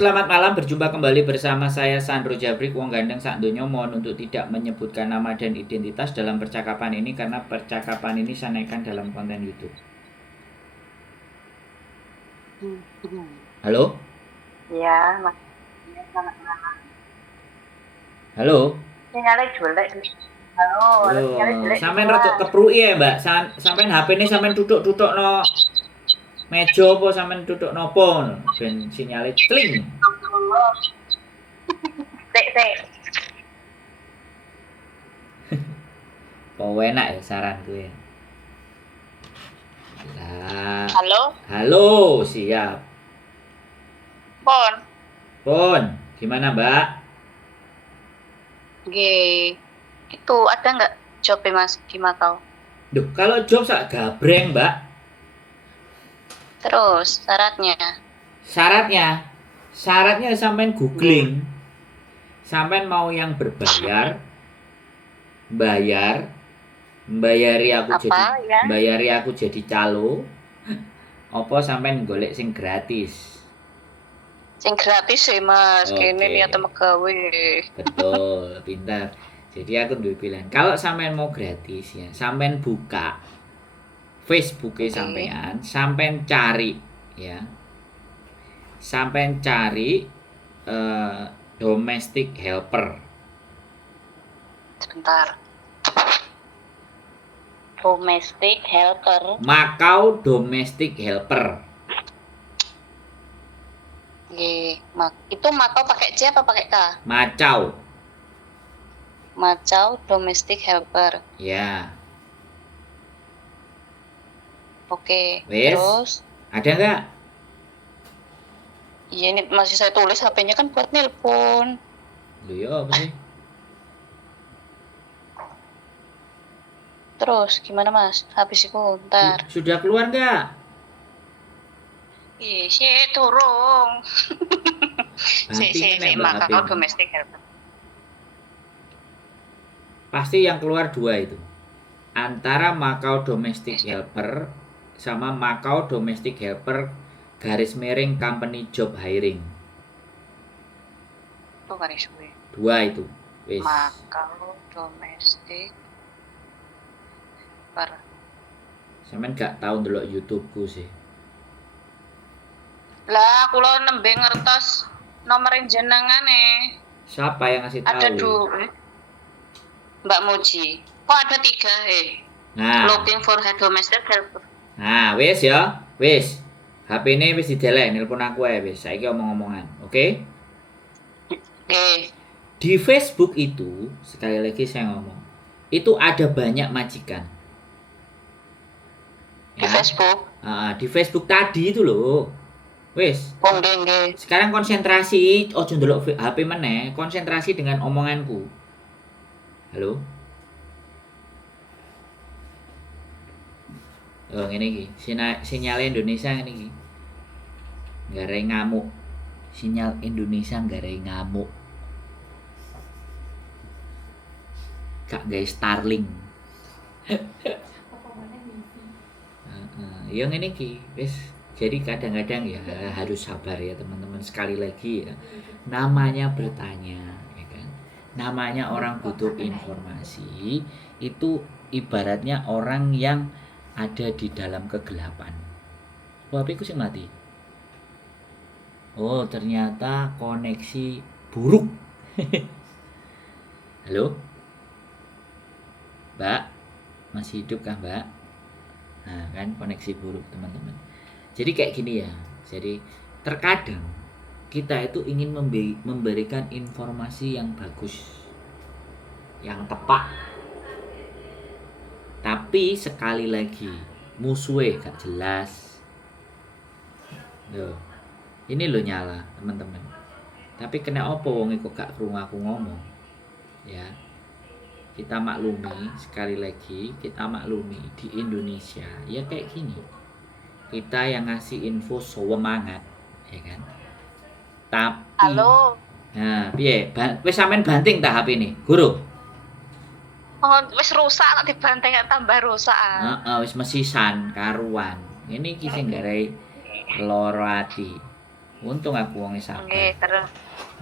Selamat malam, berjumpa kembali bersama saya Sandro Jabrik, wong gandeng sak donya. Mohon untuk tidak menyebutkan nama dan identitas dalam percakapan ini karena percakapan ini saya naikkan dalam konten YouTube. Halo? Iya, makanya selamat malam. Halo? Sinyalnya jelek. Halo, sinyalnya jelek di Sampean kelas. rada keprui ya, Mbak. Sampean HP ini sampean tutuk-tutuk no meja apa sampean tutuk nopo no? Ben sinyalnya cling. Sik. Oh, enak ya saranku ya. Lah. Halo, Halo, siap. Pon. Pon, gimana, Mbak? G. Itu ada nggak job Mas di Makau? Duh, kalau job sak gabreng, Mbak. Terus syaratnya? Syaratnya sampean googling. Sampean mau yang berbayar, bayari aku Apa jadi ya? bayari aku jadi calo. Apa sampean golek sing gratis? Sing gratis sih Mas, kene Oke. niat megawe. Betul, pintar. Jadi aku duwe pilihan. Kalau sampean mau gratis ya, sampean buka Facebook-e Oke. sampean cari ya. Sampean cari domestic helper. Sebentar. Domestic helper. Makau domestic helper. G. Itu Makau pakai C apa pakai K? Macau. Macau domestic helper. Ya. Oke. Wes. Terus Ada nggak? iya ini masih saya tulis HP-nya kan buat nelpon. Loh ya apa sih? Terus gimana Mas? Habis itu ntar. Sudah keluar nggak? Ih, sih turung. Banting nek Mbak Makau Apin. domestic helper. Pasti yang keluar dua itu. Antara Makau domestic helper sama Makau domestic helper garis miring company job hiring. Tuh garis gue. Dua itu. Wis. Makau domestic helper. Sampeyan gak tahu ndelok YouTube-ku sih. Lah, kula nembe ngertos nomor jenengane. Siapa yang ngasih tahu? Ada dua. Mbak Muji. Kok ada 3 Nah. Looking for head domestic helper. Nah, wis ya. Wis. HP ini wis didelek, nelpon aku ae wis. Saiki omong-omongan, oke? Oke. Di Facebook itu, sekali lagi saya ngomong, itu ada banyak majikan. Di Facebook. Di Facebook tadi itu loh. Wis. Nggih. Sekarang konsentrasi, ojo ndelok HP meneh, konsentrasi dengan omonganku. Halo? Oh, ngene iki. Sinyal Indonesia ngene iki. Garai ngamuk. Sinyal Indonesia garai ngamuk. Kak guys Starlink. Ya ngene iki, wis. Jadi kadang-kadang ya harus sabar ya teman-teman. Sekali lagi ya, namanya bertanya, ya kan? Namanya orang butuh informasi, itu ibaratnya orang yang ada di dalam kegelapan. Wah, HP ku sing mati. Oh, ternyata koneksi buruk. Halo? Mbak, masih hidup kah Mbak? Nah, kan koneksi buruk teman-teman. Jadi kayak gini ya. Jadi terkadang kita itu ingin memberikan informasi yang bagus, yang tepat. Tapi sekali lagi musuhnya gak jelas. Loh, ini lo nyala teman-teman. Tapi kena opo wong kok gak krungu aku ngomong. Ya. Kita maklumi, sekali lagi kita maklumi di Indonesia ya kayak gini. Kita yang ngasih info semangat, ya kan? Tapi Halo. Nah, piye? Wis sampean banting tak HP ini, Guru? Oh, wis rusak tak dibanting tambah rusak. Heeh, wis mesisan karuan. Ini iki sing garai loro ati. Untung aku wong sabar. Nggih, terus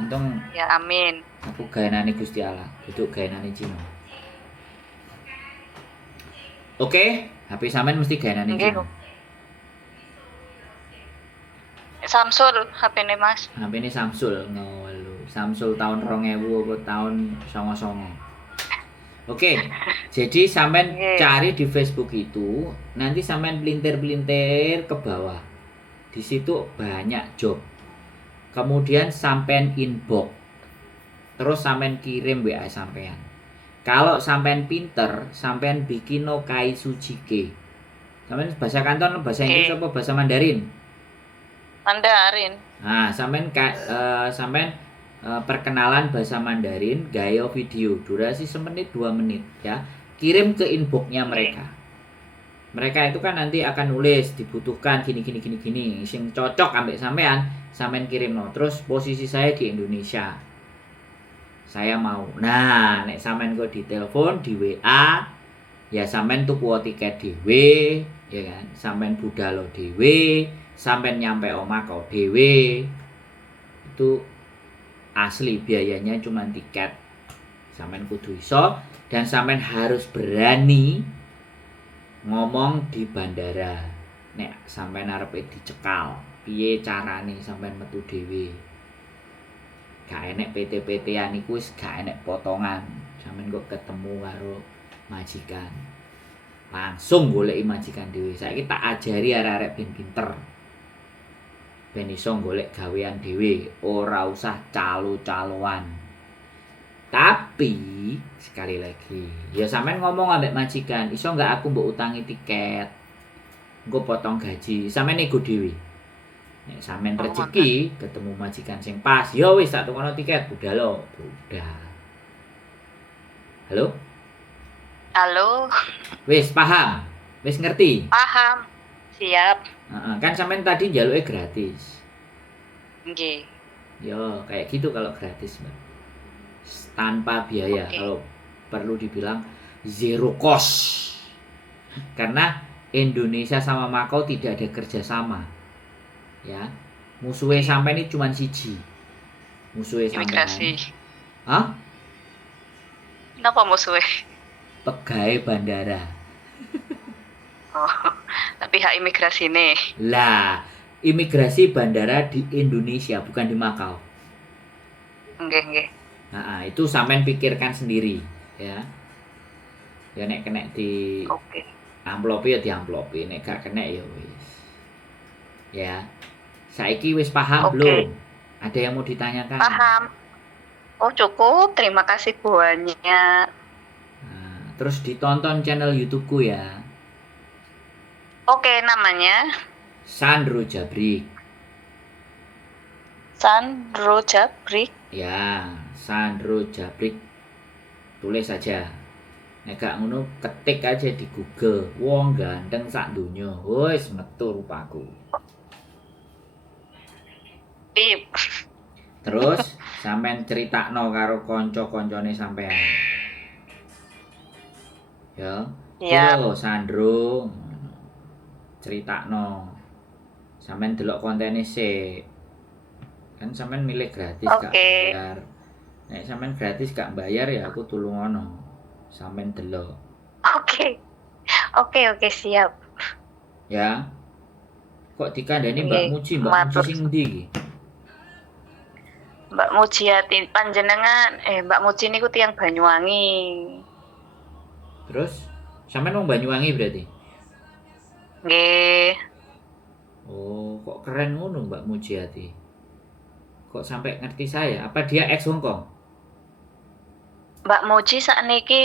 Untung ya amin. aku gaenane Gusti Allah, duduk gaenane Cina. Oke, HP sampean mesti gaenane Nggih. Cina. Samsul HP-ne Mas. HP ini Samsul ngelu. Samsul tahun 2000 apa tahun 99. Oke, jadi sampean Nggih. cari di Facebook itu, nanti sampean pelintir-pelintir ke bawah. Di situ banyak job. Kemudian sampean inbox. Terus sampean kirim WA sampean. Kalau sampean pinter, sampean bikin no kai sujike. Sampean bahasa Kanton, bahasa Inggris apa bahasa Mandarin? Mandarin. Nah, sampean perkenalan bahasa Mandarin, gaya video, durasi semenit 2 menit ya. Kirim ke inboxnya mereka. Mereka itu kan nanti akan nulis dibutuhkan gini. Sing cocok ambek sampean kirim no. Terus posisi saya di Indonesia. Saya mau. Nah, nek sampean kok ditelepon, di WA, ya sampean tuku tiket dhewe, ya kan? Sampean budal dhewe, sampean nyampe omah kok dhewe. Itu asli biayanya cuma tiket. Sampean kudu iso dan sampean harus berani ngomong di bandara. Nek sampean arepe dicekal, piye carane sampean metu dhewe? Gak enek PT-PT-an iku wis gak enek potongan. Sampeyan kok ketemu karo majikan. Langsung goleki majikan dhewe. Saiki tak ajari arek-arek ben pinter. Ben iso golek gawean dhewe, ora usah calo-caloan. Tapi sekali lagi, ya sampeyan ngomong ambek majikan, iso enggak aku mbok utangi tiket. Engko potong gaji, sampeyan nego dhewe. Nek sampean rezeki ketemu majikan sing pas, ya wis tak tukono tiket budal. Halo? Halo. Wis paham? Wis ngerti? Paham. Siap. Kan sampean tadi njaluke gratis. Nggih. Yo, kayak gitu kalau gratis, Mbak. Tanpa biaya. Oke. Kalau perlu dibilang zero cost. Karena Indonesia sama Makau tidak ada kerjasama. Ya, musuhnya sampai ini cuma siji. Musuhnya sampai Imigrasi. Hah? Kenapa musuhnya? Pegawai bandara. Oh, tapi hak imigrasi nih. Lah, imigrasi bandara di Indonesia bukan di Makau. Nggih. Nah, itu sampean pikirkan sendiri, ya. Ya nek kena di Oke. amplopi ya di amplopi, nek gak kena ya wis. Ya. Saiki wis paham Oke. belum? Ada yang mau ditanyakan? Paham. Oh cukup, terima kasih banyak. Nah, terus ditonton channel YouTube-ku ya. Oke, namanya Sandro Jabrik. Sandro Jabrik. Ya, Sandro Jabrik. Tulis saja. Nek gak ngono ketik aja di Google. Wong ganteng sak donya. Wis metu rupaku. Pip. Terus sampean critakno karo kanca-kancane sampean. Ya. Siap. Yo Sandro. Critakno. Sampean delok kontene sik. Kan sampean milih gratis gak Oke. bayar. Nek sampean gratis gak bayar ya aku tulungono. Sampean delok. Oke, siap. Ya. Kok dikandani Mbak Nggih, Muji, Mbak matur. Muji sing ndi iki? Mbak Mujiati panjenengan Mbak Muji niku tiyang Banyuwangi. Terus sampean wong Banyuwangi berarti? Nggih. Oh, kok keren ngono Mbak Mujiati. Kok sampai ngerti saya? Apa dia ex Hongkong? Mbak Muji sakniki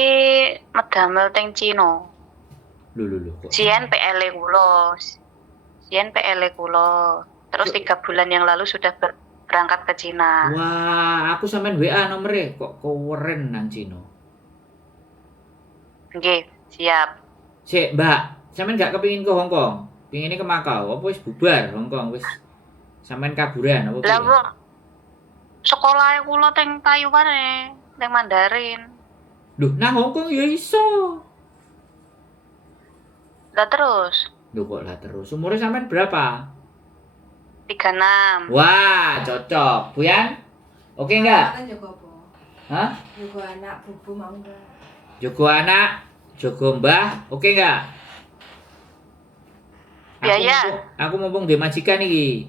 medamel teng Cina. Lho kok. Sien PL kula. Terus 3 bulan yang lalu sudah berangkat ke Cina. Wah, aku sampean WA nomere kok keren nang Cina. Nggih, siap. Sik, Mbak, sampean gak kepengin ke Hongkong? Pengine ke Makau, apa wis bubar Hongkong wis sampean kaburan apa piye? Lah wong sekolahe kula teng Taiwan teng Mandarin. Loh, nang Hongkong ya iso. Lah terus Loh kok lah terus. Umure sampean berapa? 36. Wah, cocok. Buyan? Oke enggak? Kan jago apa? Hah? Jago anak, bubu mau enggak? Jogo anak, jogo mbah, oke enggak? Ya, ya. Aku mumpung di majikan iki.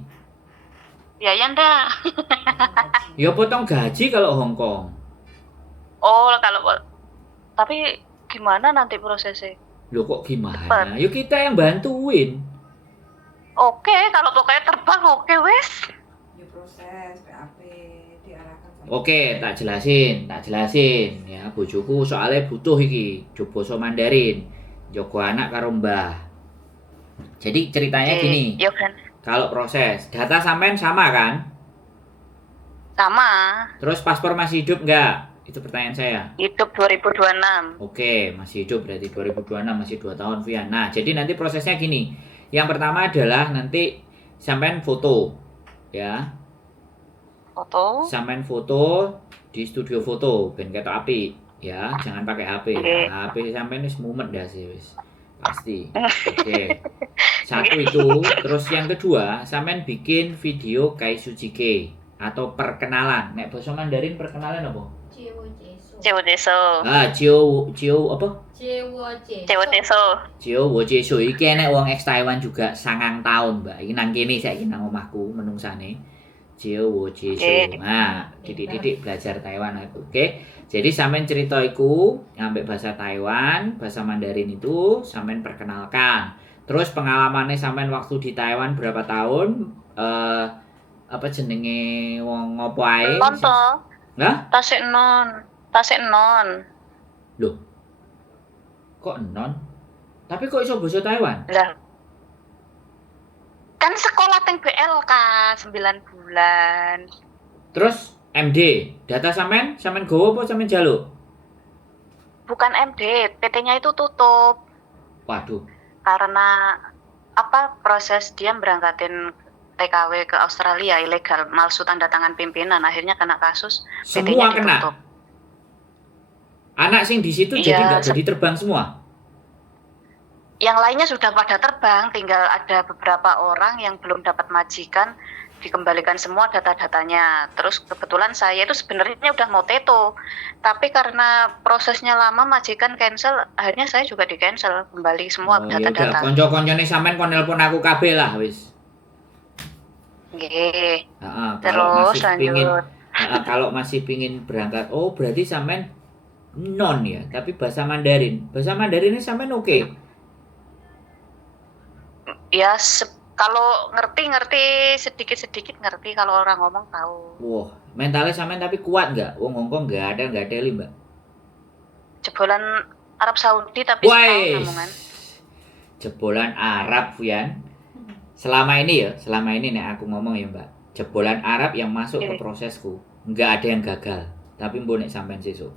Ya ndak. Ya potong gaji kalau Hongkong. Oh, kalau tapi gimana nanti prosesnya? Loh kok gimana? Yuk kita yang bantuin. Oke, kalau pokoknya terbang oke wes. Ya proses PAP diarahkan sama. Oke, tak jelasin ya. Bojoku soalnya butuh iki, basa Mandarin. Jogo anak karo mbah. Jadi ceritanya gini. Ya kan. Kalau proses, data sampean sama kan? Sama. Terus paspor masih hidup enggak? Itu pertanyaan saya. Hidup 2026. Oke, masih hidup berarti 2026 masih 2 tahun Vian. Nah, jadi nanti prosesnya gini. Yang pertama adalah nanti sampean foto ya. Foto. Sampean foto di studio foto ben ketok apik ya, jangan pakai HP. Nah, HP sampean wis mumet dah sih wis. Pasti. Oke. Satu itu, terus yang kedua, sampean bikin video Kaisujike atau perkenalan. Nek basa Mandarin perkenalan apa? Cewo deso. Ah, Cio apa? Cewo deso. Cio wo jeso iki enek wong ex Taiwan juga 9 tahun, Mbak. Iki nang kene saiki nang omahku menungsane. Cio wo jeso. Nah, titik-titik belajar Taiwan aku. Oke. Jadi sampean cerita iku ambek bahasa Taiwan, bahasa Mandarin itu sampean perkenalkan. Terus pengalamannya sampean waktu di Taiwan berapa tahun? Apa jenenge wong ngopo ae? Tonto. Hah? Tasik non. Loh. Kok non? Tapi kok iso basa Taiwan? Lah. Kan sekolah teng BLK 9 bulan. Terus MD, data sampean gowo apa sampean jaluk? Bukan MD, PT-nya itu tutup. Waduh. Karena proses dia berangkatin TKW ke Australia ilegal, malsu tanda tangan pimpinan, akhirnya kena kasus. Semua PT-nya kena. ditutup. Anak sing di situ jadi nggak jadi terbang semua. Yang lainnya sudah pada terbang, tinggal ada beberapa orang yang belum dapat majikan, dikembalikan semua data-datanya. Terus kebetulan saya itu sebenarnya udah mau teto, tapi karena prosesnya lama majikan cancel, akhirnya saya juga di cancel kembali semua data-data. Ya udah, konco-koncone sampean kon nelpon aku kabeh lah wis. Nggih. Kalau Terus masih pingin, lanjut. kalau masih pingin berangkat, oh berarti sampean non ya, tapi bahasa Mandarin. Bahasa Mandarinnya sampean oke. Ya kalau ngerti sedikit-sedikit ngerti, kalau orang ngomong tahu. Wah, mentalnya sampean tapi kuat nggak? Wong Hongkong nggak ada teli mbak. Jebolan Arab Saudi tapi setahun omongan. Jebolan Arab Vian. Selama ini nih aku ngomong ya mbak. Jebolan Arab yang masuk ke prosesku nggak ada yang gagal. Tapi mbok nek sampean sesuk.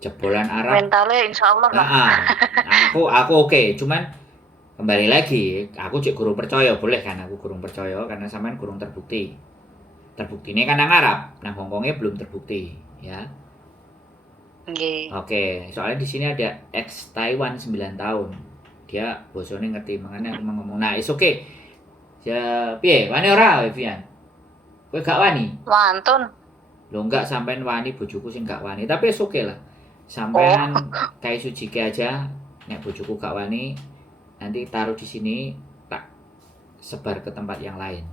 Jebolan Arab. Mentalnya insya Allah lah. Aku oke. Cuman kembali lagi, aku cek gurung percaya, boleh kan aku gurung percaya karena sampean gurung terbukti. Terbuktinya kan nang Arab, nang Hongkongnya belum terbukti, ya. Nggih. Oke, soalnya di sini ada ex Taiwan 9 tahun. Dia bosone ngerti, makanya aku mau ngomong. Nah, is oke. Ya, piye? Wani ora, Vian? Kowe gak wani? Wantun. Lo enggak sampean wani, bojoku sing gak wani, tapi is oke lah. Sampean Kaisujike aja, nek bojoku gak wani, nanti taruh di sini, tak sebar ke tempat yang lain.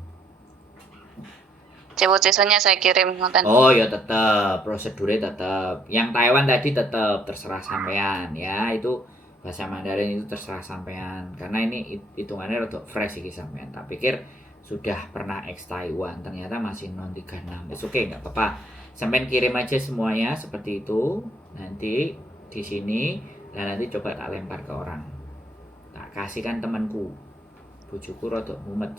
Cewo-cewonya saya kirim nonton. Oh ya tetap, prosedurnya tetap. Yang Taiwan tadi tetap terserah sampean ya, itu bahasa Mandarin itu terserah sampean. Karena ini hitungannya rada fresh iki sampean. Tak pikir sudah pernah ex Taiwan, ternyata masih non 36. Oke, enggak apa-apa. Sampean kirim aja semuanya seperti itu. Nanti di sini dan nanti coba tak lempar ke orang. Tak kasihkan temanku. Bojoku rada mumet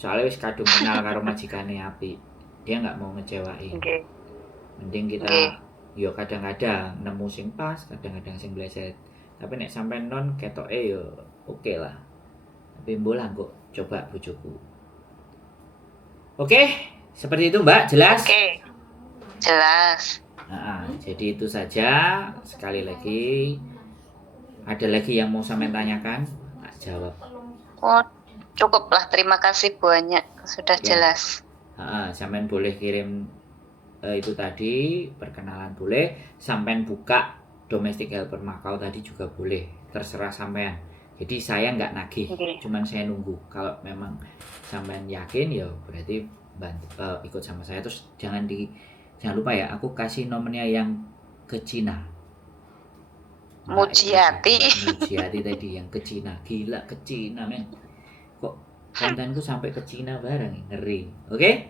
soalnya wis kadung kenal karo majikane apik. Dia nggak mau ngecewain. Okay. Mending kita yo kadang-kadang nemu sing pas, kadang-kadang sing bleset. Tapi nek sampai non ketoke yo oke lah. Tapi mbolang kok coba bojoku. Oke, seperti itu Mbak, jelas? Oke. Jelas. Jadi itu saja. Sekali lagi, ada lagi yang mau sampean tanyakan? Tak jawab. Oh, Cukuplah, terima kasih banyak, sudah Ya. jelas. Sampean boleh kirim itu tadi perkenalan boleh, sampean buka domestic helper Makau tadi juga boleh, terserah sampean. Jadi saya nggak nagih, Oke. cuman saya nunggu. Kalau memang sampean yakin ya berarti ikut sama saya. Terus jangan lupa ya, aku kasih nomornya yang ke Cina. Mujiati. Mbak Mujiati tadi yang ke Cina, gila ke Cina men. Kok kontenku sampai ke Cina bareng, ngeri. Oke?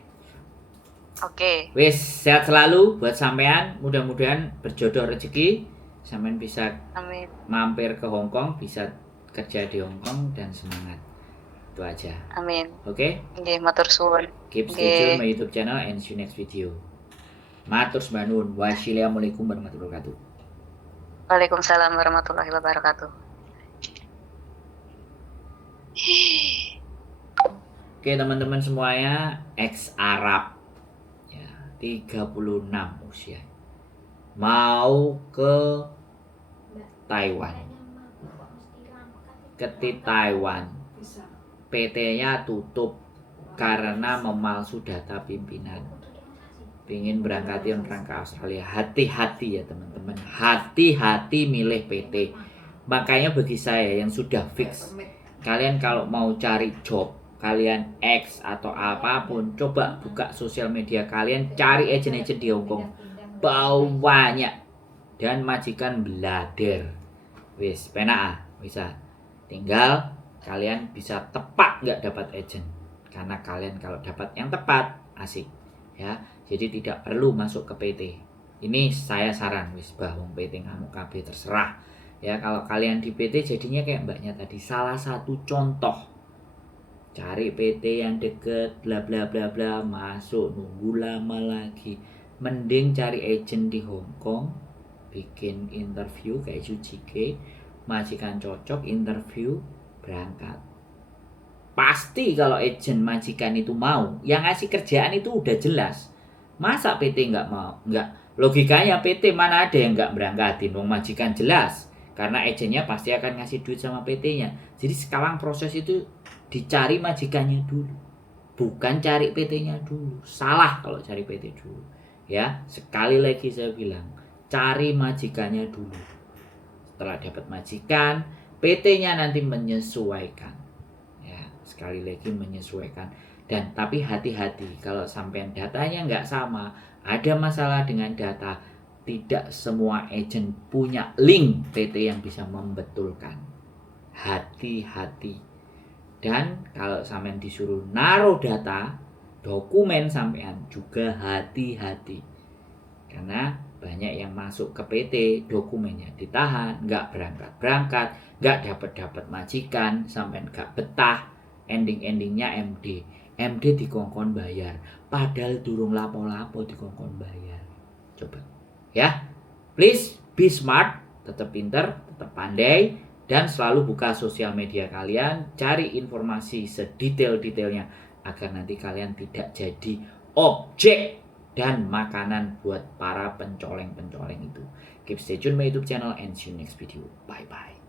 Oke. Wis, sehat selalu buat sampean. Mudah-mudahan berjodoh rezeki. Sampean bisa Amin. mampir ke Hong Kong, bisa kerja di Hong Kong dan semangat. Itu aja. Amin. Oke? Nggih, matur suwun. Keep stay tune Nggih. my YouTube channel and see you next video. Matur nuwun. Wassalamualaikum warahmatullahi wabarakatuh. Waalaikumsalam warahmatullahi wabarakatuh. Oke, teman-teman semuanya, ex Arab. Ya, 36 usia. Mau ke Taiwan. Taiwan. Bisa. PT-nya tutup karena memalsu data pimpinan. Pengen berangkatin orang ke Australia. Hati-hati ya teman-teman. Hati-hati milih PT. Makanya bagi saya yang sudah fix, kalian kalau mau cari job, kalian X atau apapun, coba buka sosial media kalian, cari agent-agent di Hong Kong. Banyak. Dan majikan belader. Wis, pena bisa. Tinggal kalian bisa tepat nggak dapat agent. Karena kalian kalau dapat yang tepat, asik. Ya, jadi tidak perlu masuk ke PT. Ini saya saran wis bahwong PT ngamuk KB terserah. Ya, kalau kalian di PT jadinya kayak mbaknya tadi, salah satu contoh. Cari PT yang deket, bla bla bla bla, masuk nunggu lama lagi. Mending cari agent di Hong Kong, bikin interview kayak Sujike, majikan cocok, interview, berangkat. Pasti kalau agent majikan itu mau, yang ngasih kerjaan itu udah jelas. Masa PT nggak mau? Nggak. Logikanya PT mana ada yang nggak berangkatin, wong majikan jelas. Karena agentnya pasti akan ngasih duit sama PT-nya. Jadi sekarang proses itu dicari majikannya dulu, bukan cari PT-nya dulu. Salah kalau cari PT dulu. Ya, sekali lagi saya bilang, cari majikannya dulu. Setelah dapat majikan, PT-nya nanti menyesuaikan. Ya, sekali lagi menyesuaikan. Dan tapi hati-hati kalau sampai datanya nggak sama, ada masalah dengan data, tidak semua agent punya link PT yang bisa membetulkan. Hati-hati. Dan kalau sampean disuruh naruh data, dokumen sampean juga hati-hati. Karena banyak yang masuk ke PT, dokumennya ditahan, nggak berangkat-berangkat, nggak dapat majikan, sampean nggak betah, ending-endingnya MD. MD dikongkon bayar, padahal durung lapo-lapo dikongkon bayar. Coba, ya, please be smart, tetap pinter, tetap pandai, dan selalu buka sosial media kalian, cari informasi sedetail-detailnya agar nanti kalian tidak jadi objek dan makanan buat para pencoleng-pencoleng itu. Keep stay tune my YouTube channel and see you next video. Bye bye.